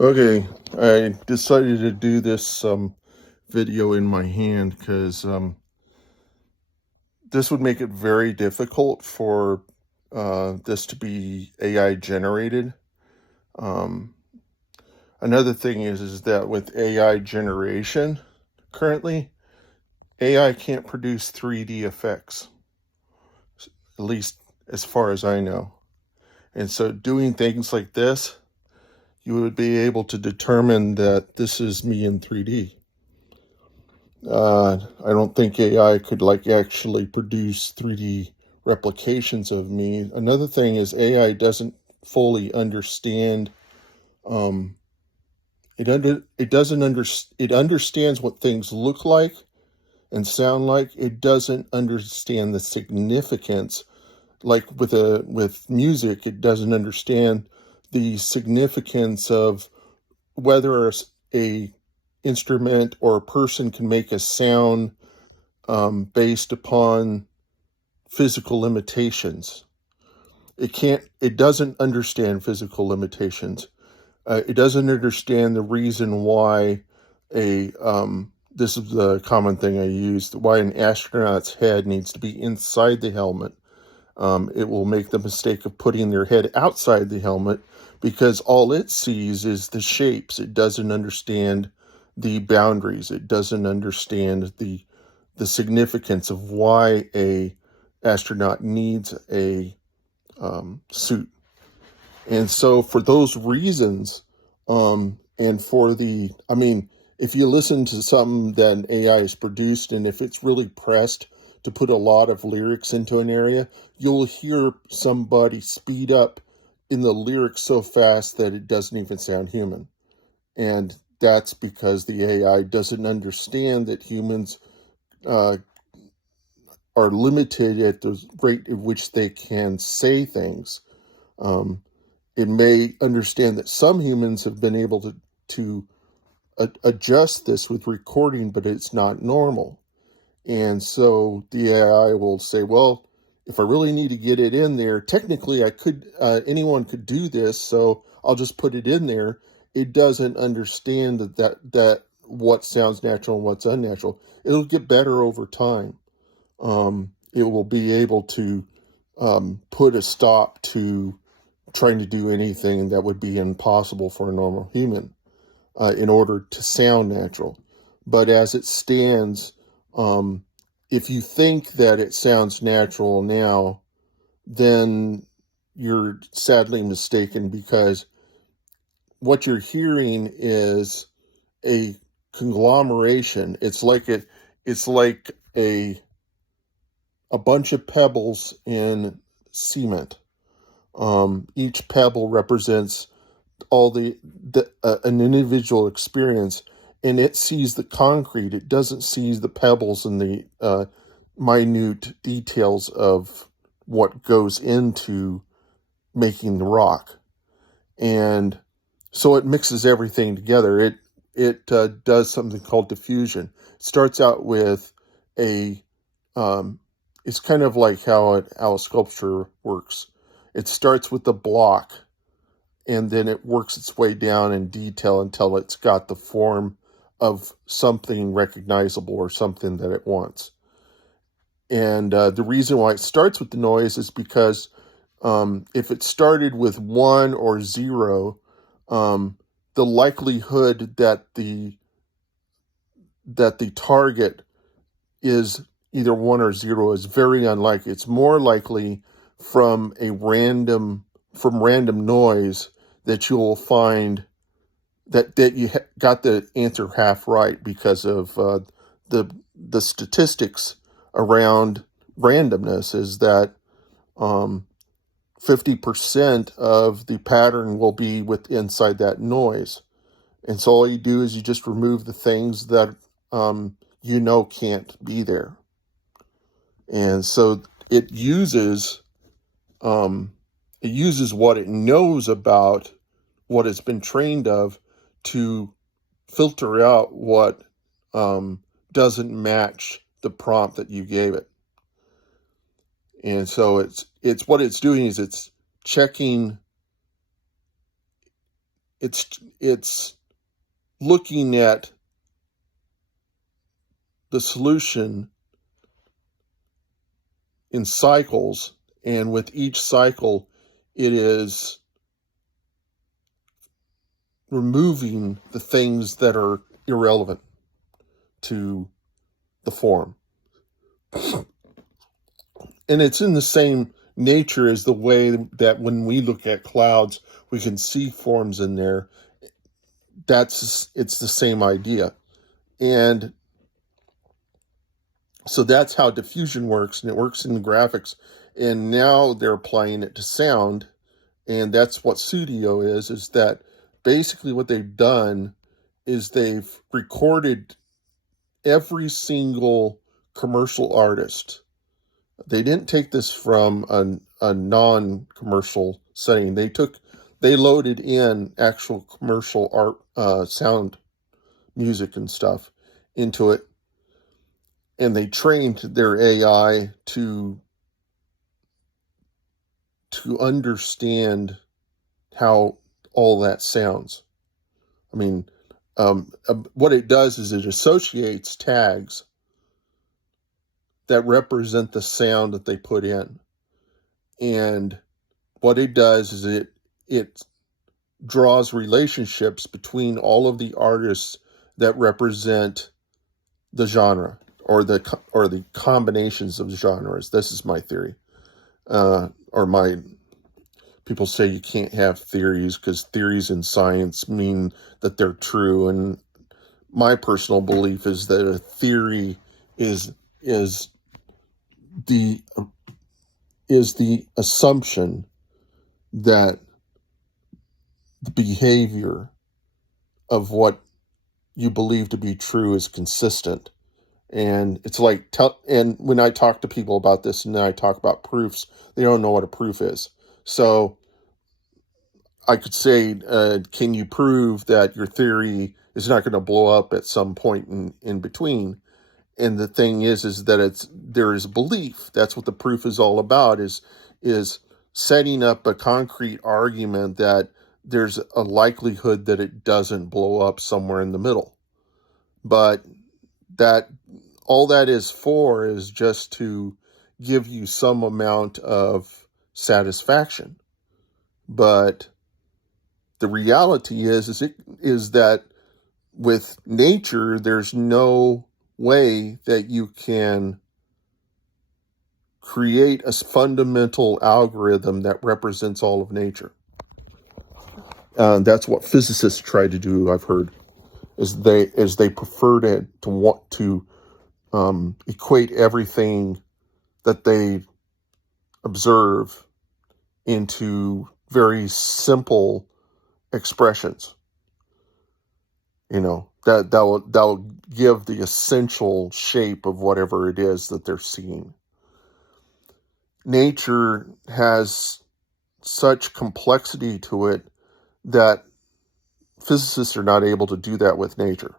Okay, I decided to do this video in my hand because this would make it very difficult for this to be AI generated. Um, Another thing is that with AI generation currently, AI can't produce 3D effects, at least as far as I know. And so doing things like this, you would be able to determine that this is me in 3D. I don't think AI could like actually produce 3D replications of me. Another thing is AI doesn't fully understand. Um, it doesn't it understands what things look like and sound like. It doesn't understand the significance. Like with music, it doesn't understand the significance of whether a instrument or a person can make a sound based upon physical limitations. It doesn't understand physical limitations. It doesn't understand the reason why this is the common thing I use, why an astronaut's head needs to be inside the helmet. It will make the mistake of putting their head outside the helmet because all it sees is the shapes. It doesn't understand the boundaries. It doesn't understand the significance of why a astronaut needs a suit. And so for those reasons, and for I mean, if you listen to something that an AI is produced, and if it's really pressed to put a lot of lyrics into an area, you'll hear somebody speed up in the lyrics so fast that it doesn't even sound human. And that's because the AI doesn't understand that humans uh, are limited at the rate at which they can say things. Um, it may understand that some humans have been able to adjust this with recording, but it's not normal. And so the AI will say, well, if I really need to get it in there, technically I could, anyone could do this, so I'll just put it in there. It doesn't understand that what sounds natural and what's unnatural. It'll get better over time. It will be able to put a stop to trying to do anything that would be impossible for a normal human in order to sound natural. But as it stands, um, if you think that it sounds natural now, then you're sadly mistaken because what you're hearing is a conglomeration. It's like a bunch of pebbles in cement. Each pebble represents all an individual experience, and it sees the concrete. It doesn't see the pebbles and the minute details of what goes into making the rock. And so it mixes everything together. It does something called diffusion. It starts out with a um, it's kind of like how a sculpture works. It starts with the block, and then it works its way down in detail until it's got the form of something recognizable or something that it wants. And the reason why it starts with the noise is because if it started with one or zero, um, the likelihood that the target is either one or zero is very unlikely. It's more likely from random noise that you'll find that you got the answer half right because of the statistics around randomness is that um, 50% of the pattern will be with inside that noise. And so all you do is you just remove the things that can't be there. And so it uses um, it uses what it knows about what it's been trained of to filter out what doesn't match the prompt that you gave it. And so it's what it's doing is it's checking it's looking at the solution in cycles, and with each cycle, it is removing the things that are irrelevant to the form. And it's in the same nature as the way that when we look at clouds, we can see forms in there. It's the same idea. And so that's how diffusion works, and it works in graphics. And now they're applying it to sound, and that's what Udio is that basically what they've done is they've recorded every single commercial artist. They didn't take this from a non-commercial setting. They loaded in actual commercial art, sound, music and stuff into it, and they trained their AI to understand how all that sounds. I mean, what it does is it associates tags that represent the sound that they put in. And what it does is it draws relationships between all of the artists that represent the genre or the combinations of genres. This is my theory. People say you can't have theories because theories in science mean that they're true. And my personal belief is that a theory is the assumption that the behavior of what you believe to be true is consistent. And it's like, and when I talk to people about this and then I talk about proofs, they don't know what a proof is. So I could say, can you prove that your theory is not going to blow up at some point in between? And the thing is that there is belief. That's what the proof is all about, is setting up a concrete argument that there's a likelihood that it doesn't blow up somewhere in the middle. But that all that is for is just to give you some amount of satisfaction. But the reality is that with nature, there's no way that you can create a fundamental algorithm that represents all of nature. That's what physicists try to do, I've heard, is they prefer to want to equate everything that they observe into very simple expressions. That will give the essential shape of whatever it is that they're seeing. Nature has such complexity to it that physicists are not able to do that with nature.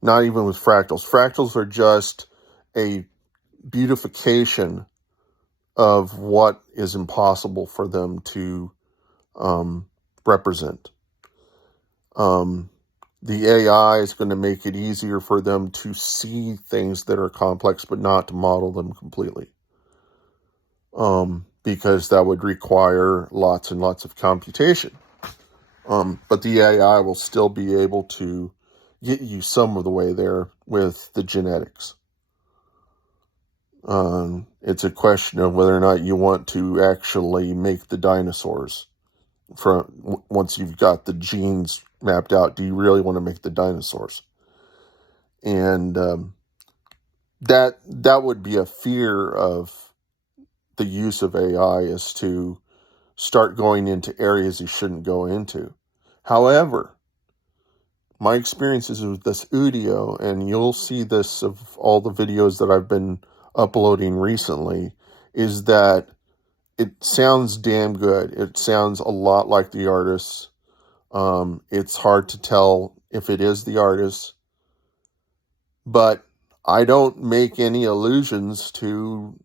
Not even with fractals. Fractals are just a beautification of what is impossible for them to represent. The AI is going to make it easier for them to see things that are complex, but not to model them completely. Because that would require lots and lots of computation. But the AI will still be able to get you some of the way there with the genetics. It's a question of whether or not you want to actually make the dinosaurs. Once you've got the genes mapped out, do you really want to make the dinosaurs? And that would be a fear of the use of AI, is to start going into areas you shouldn't go into. However, my experiences with this Udio, and you'll see this of all the videos that I've been uploading recently, is that it sounds damn good. It sounds a lot like the artists. It's hard to tell if it is the artist, but I don't make any allusions to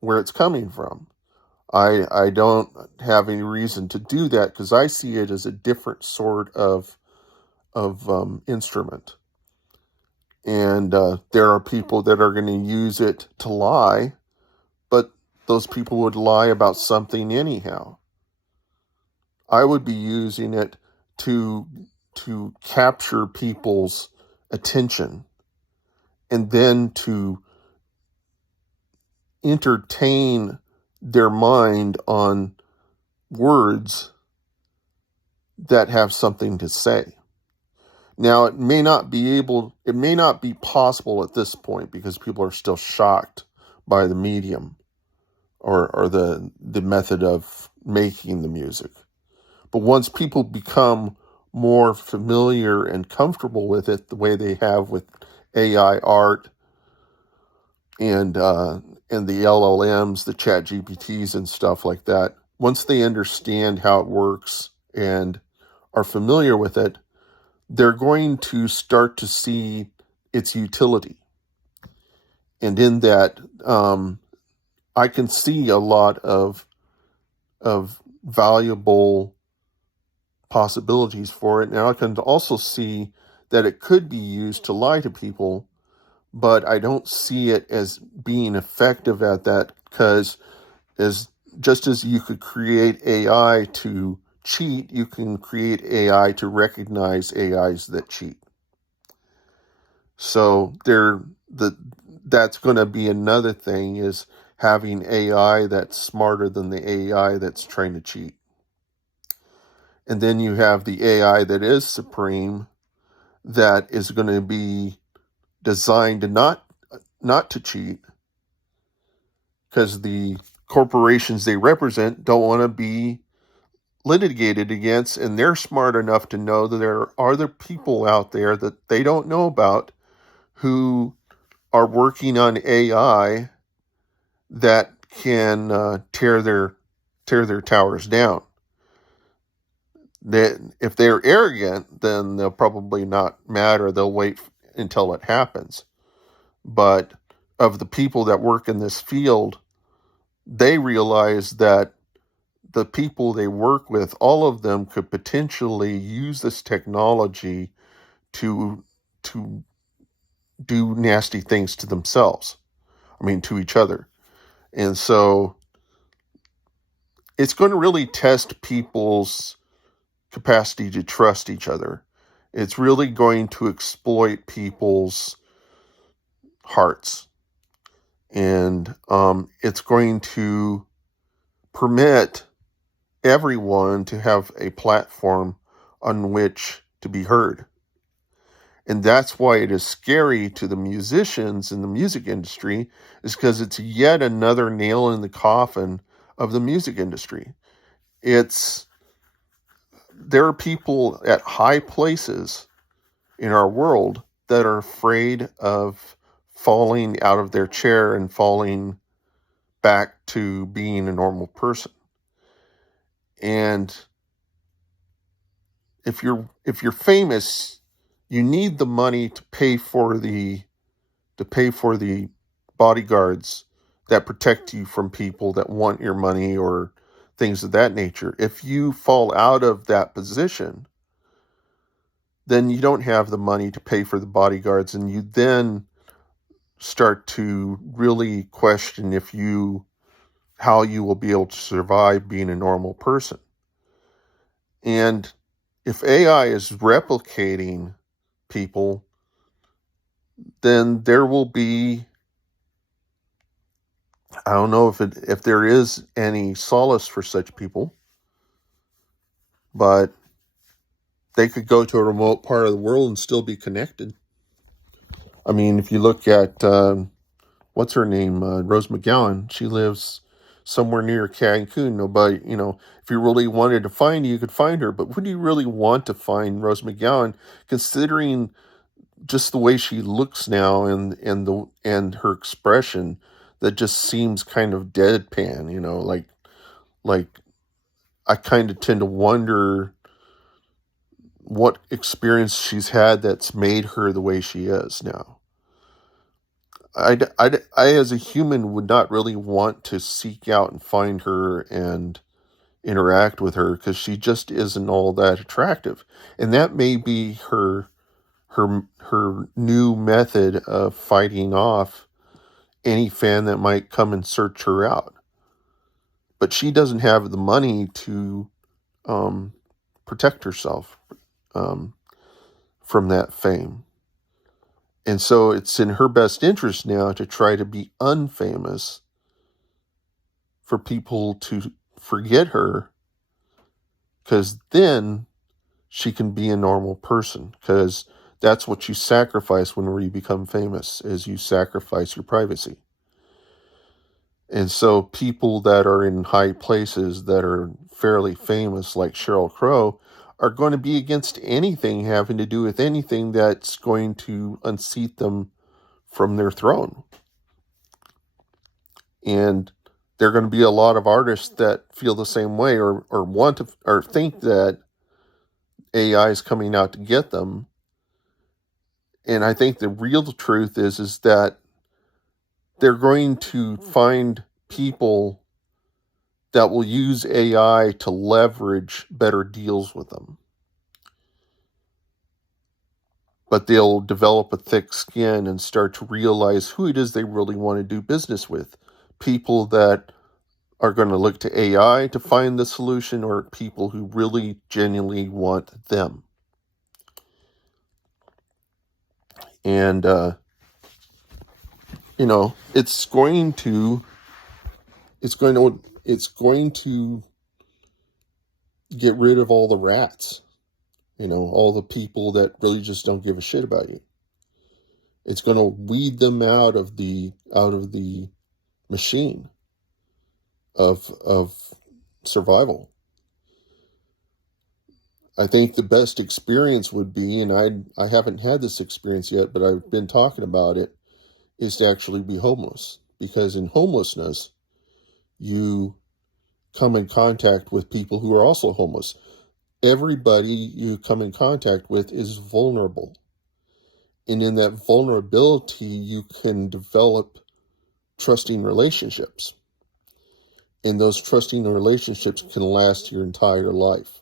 where it's coming from. I don't have any reason to do that because I see it as a different sort of instrument. And there are people that are going to use it to lie, but those people would lie about something anyhow. I would be using it to capture people's attention and then to entertain their mind on words that have something to say. Now, it may not be possible at this point because people are still shocked by the medium or the method of making the music. But once people become more familiar and comfortable with it, the way they have with AI art and the LLMs, the Chat GPTs and stuff like that, once they understand how it works and are familiar with it, they're going to start to see its utility. And in that, I can see a lot of valuable possibilities for it. Now I can also see that it could be used to lie to people, but I don't see it as being effective at that because just as you could create AI to cheat, you can create AI to recognize AIs that cheat. So that's going to be another thing, is having AI that's smarter than the AI that's trying to cheat. And then you have the AI that is supreme, that is going to be designed to not to cheat, because the corporations they represent don't want to be litigated against, and they're smart enough to know that there are other people out there that they don't know about who are working on AI that can tear their towers down. If they're arrogant, then they'll probably not matter. They'll wait until it happens. But of the people that work in this field, they realize that the people they work with, all of them could potentially use this technology to do nasty things to themselves. I mean, to each other. And so it's going to really test people's capacity to trust each other. It's really going to exploit people's hearts. And it's going to permit everyone to have a platform on which to be heard. And that's why it is scary to the musicians in the music industry, is because it's yet another nail in the coffin of the music industry. There are people at high places in our world that are afraid of falling out of their chair and falling back to being a normal person. And if you're famous, you need the money to pay for the bodyguards that protect you from people that want your money or things of that nature. If you fall out of that position, then you don't have the money to pay for the bodyguards, and you then start to really question how you will be able to survive being a normal person. And if AI is replicating people, then there will be, I don't know if there is any solace for such people, but they could go to a remote part of the world and still be connected. I mean, if you look at what's her name, Rose McGowan, she lives somewhere near Cancun. Nobody, if you really wanted to find her, you could find her. But would you really want to find Rose McGowan, considering just the way she looks now and her expression that just seems kind of deadpan? Like I kind of tend to wonder what experience she's had that's made her the way she is now. I, as a human, would not really want to seek out and find her and interact with her because she just isn't all that attractive. And that may be her new method of fighting off any fan that might come and search her out. But she doesn't have the money to um, protect herself um, from that fame. And so it's in her best interest now to try to be unfamous for people to forget her, because then she can be a normal person, because that's what you sacrifice when you become famous, is you sacrifice your privacy. And so people that are in high places that are fairly famous, like Sheryl Crow, are going to be against anything having to do with anything that's going to unseat them from their throne. And there are going to be a lot of artists that feel the same way, or want to, or think that AI is coming out to get them. And I think the real truth is that they're going to find people that will use AI to leverage better deals with them. But they'll develop a thick skin and start to realize who it is they really want to do business with. People that are going to look to AI to find the solution, or people who really genuinely want them. And, it's going to get rid of all the rats, all the people that really just don't give a shit about you. It's going to weed them out of the machine of survival. I think the best experience would be, and I haven't had this experience yet, but I've been talking about it, is to actually be homeless. Because in homelessness, you come in contact with people who are also homeless. Everybody you come in contact with is vulnerable. And in that vulnerability, you can develop trusting relationships. And those trusting relationships can last your entire life.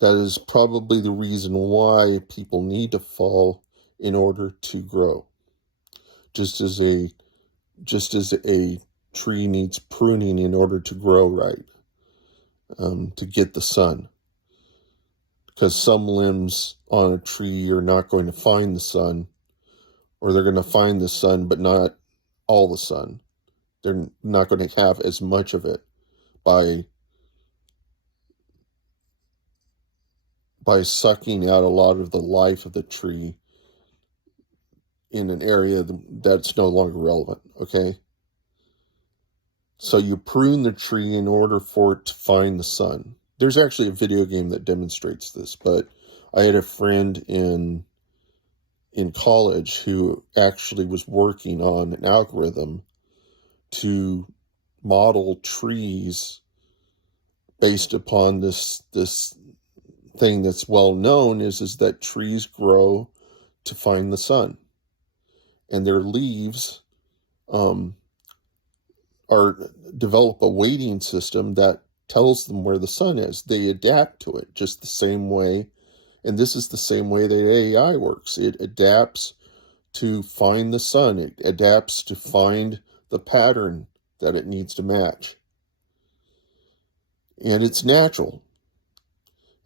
That is probably the reason why people need to fall in order to grow. Just as a tree needs pruning in order to grow right, to get the sun. Because some limbs on a tree are not going to find the sun, or they're going to find the sun, but not all the sun. They're not going to have as much of it by sucking out a lot of the life of the tree in an area that's no longer relevant, okay? So you prune the tree in order for it to find the sun. There's actually a video game that demonstrates this, but I had a friend in college who actually was working on an algorithm to model trees based upon this thing that's well known, is that trees grow to find the sun, and their leaves develop a weighting system that tells them where the sun is. They adapt to it just the same way, and this is the same way that AI works. It adapts to find the sun. It adapts to find the pattern that it needs to match. And it's natural.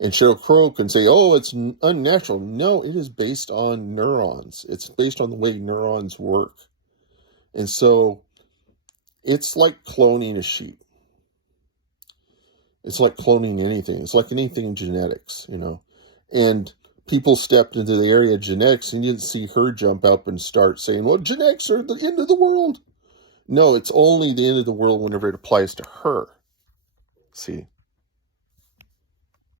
And Sheryl Crow can say, oh, it's unnatural. No, it is based on neurons. It's based on the way neurons work. And so it's like cloning a sheep. It's like cloning anything. It's like anything in genetics, And people stepped into the area of genetics, and you didn't see her jump up and start saying, well, genetics are the end of the world. No, it's only the end of the world whenever it applies to her. See?